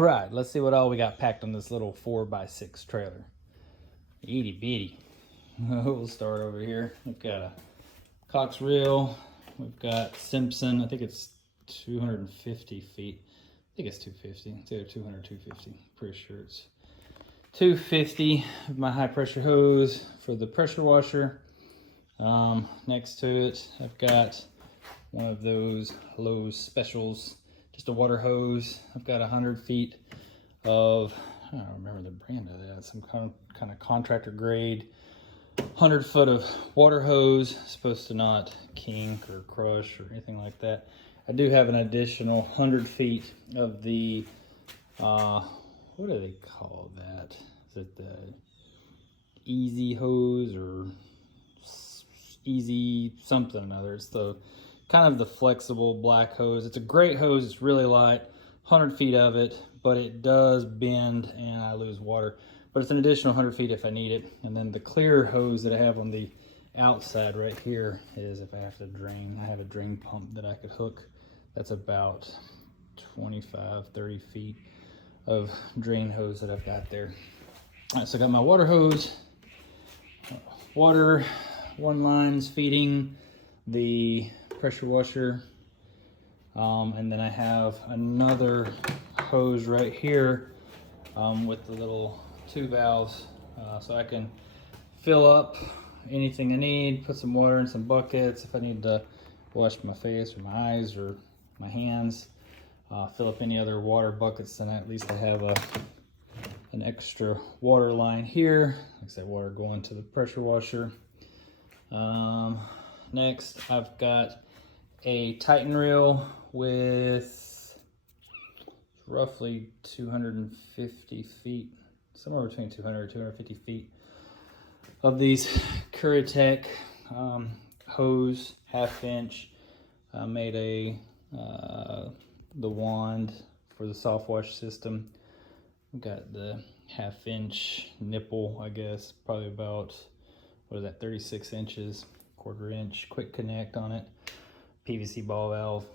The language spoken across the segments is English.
Right, let's see what all we got packed on this little 4x6 trailer. Itty bitty. We'll start over here. We've got a Cox reel. We've got Simpson. I think it's 250 feet. I think it's 250. It's either 200 or 250. Pretty sure it's 250 of my high pressure hose for the pressure washer. Next to it, I've got one of those Lowe's specials, just a water hose. I've got 100 feet of, I don't remember the brand of that, some kind of contractor grade 100 foot of water hose, supposed to not kink or crush or anything like that. I do have an additional 100 feet of the, what do they call that? Is it the easy hose or easy something or another? It's the kind of the flexible black hose. It's a great hose. It's really light, 100 feet of it, but it does bend and I lose water. But it's an additional 100 feet if I need it. And then the clear hose that I have on the outside right here is if I have to drain. I have a drain pump that I could hook. That's about 25, 30 feet of drain hose that I've got there. All right, so I got my water hose, water, one line's feeding the pressure washer, and then I have another hose right here with the little two valves, so I can fill up anything I need, put some water in some buckets if I need to wash my face or my eyes or my hands, fill up any other water buckets, then at least I have an extra water line here. Like I said, water going to the pressure washer. Next, I've got a Titan reel with roughly 250 feet, somewhere between 200 and 250 feet of these Curatech hose, 1/2 inch. I made the wand for the soft wash system. We've got the 1/2 inch nipple, I guess, probably about, what is that, 36 inches, 1/4 inch quick connect on it, PVC ball valve.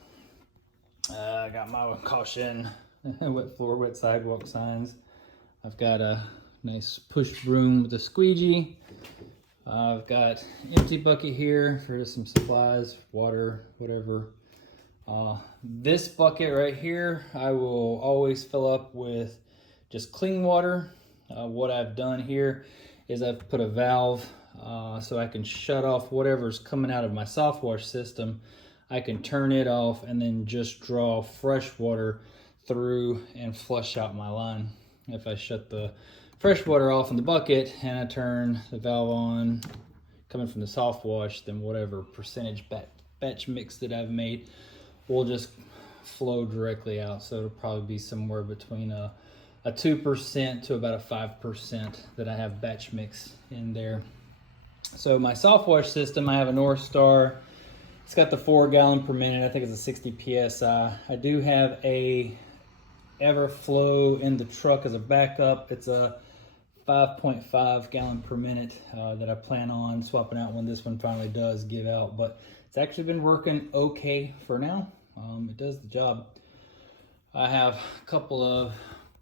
I got my caution, wet floor, wet sidewalk signs. I've got a nice push broom with a squeegee. I've got an empty bucket here for some supplies, water, whatever. This bucket right here, I will always fill up with just clean water. What I've done here is I've put a valve so I can shut off whatever's coming out of my soft wash system. I can turn it off and then just draw fresh water through and flush out my line. If I shut the fresh water off in the bucket and I turn the valve on coming from the soft wash, then whatever percentage batch mix that I've made will just flow directly out. So it'll probably be somewhere between a 2% to about a 5% that I have batch mix in there. So my soft wash system, I have a North Star. It's got the 4 gallon per minute. I think it's a 60 PSI. I do have a Everflow in the truck as a backup. It's a 5.5 gallon per minute that I plan on swapping out when this one finally does give out, but it's actually been working okay for now. It does the job. I have a couple of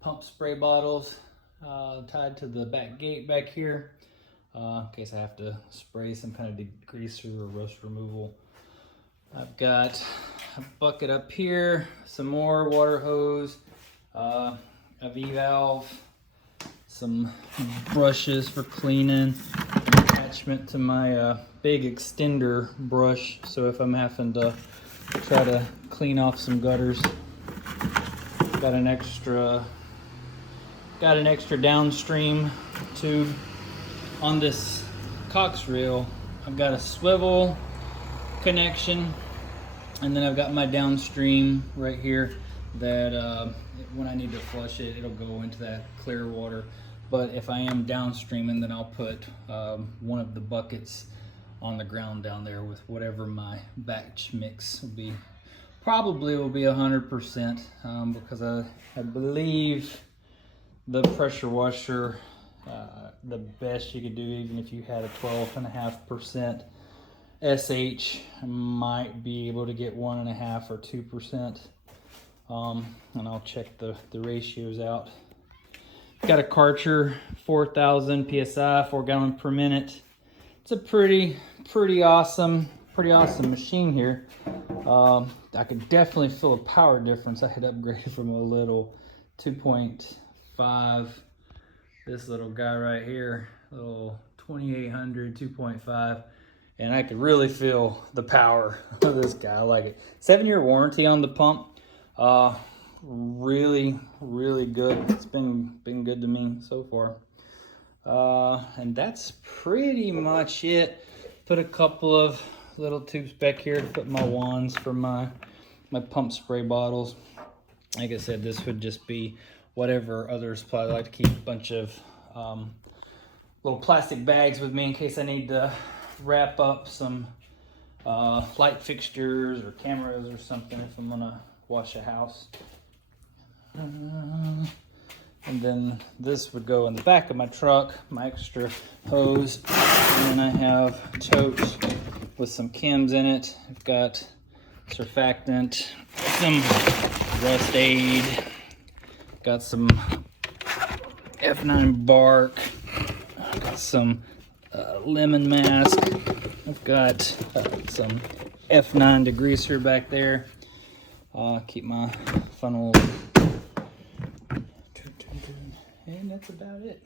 pump spray bottles tied to the back gate back here in case I have to spray some kind of degreaser or rust removal. I've got a bucket up here, some more water hose, a V-valve, some brushes for cleaning, an attachment to my big extender brush, so if I'm having to try to clean off some gutters. Got an extra downstream tube on this Cox reel. I've got a swivel connection, and then I've got my downstream right here that when I need to flush it, it'll go into that clear water. But if I am downstreaming, then I'll put one of the buckets on the ground down there with whatever my batch mix will be. Probably will be 100% because I believe the pressure washer, the best you could do, even if you had a 12.5% SH, might be able to get 1.5 or 2%. and I'll check the ratios out. Got a Karcher 4,000 psi, 4 gallons per minute. It's a pretty awesome machine here. I could definitely feel a power difference. I had upgraded from a little 2.5, this little guy right here, little 2800 2.5, and I could really feel the power of this guy. I like it. 7-year warranty on the pump. Really good. It's been good to me so far. And that's pretty much it. Put a couple of little tubes back here to put my wands for my pump spray bottles. Like I said, this would just be whatever other supply. I like to keep a bunch of little plastic bags with me in case I need to wrap up some light fixtures or cameras or something if I'm gonna wash a house. And then this would go in the back of my truck, my extra hose. And then I have totes with some chems in it. I've got surfactant, some rust aid, got some F9 bark, I've got some lemon mask, I've got some F9 degreaser back there. Keep my funnel. And that's about it.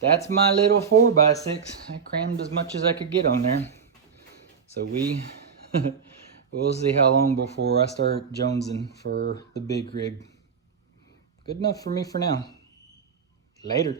That's my little 4x6. I crammed as much as I could get on there. So we'll see how long before I start jonesing for the big rig. Good enough for me for now. Later.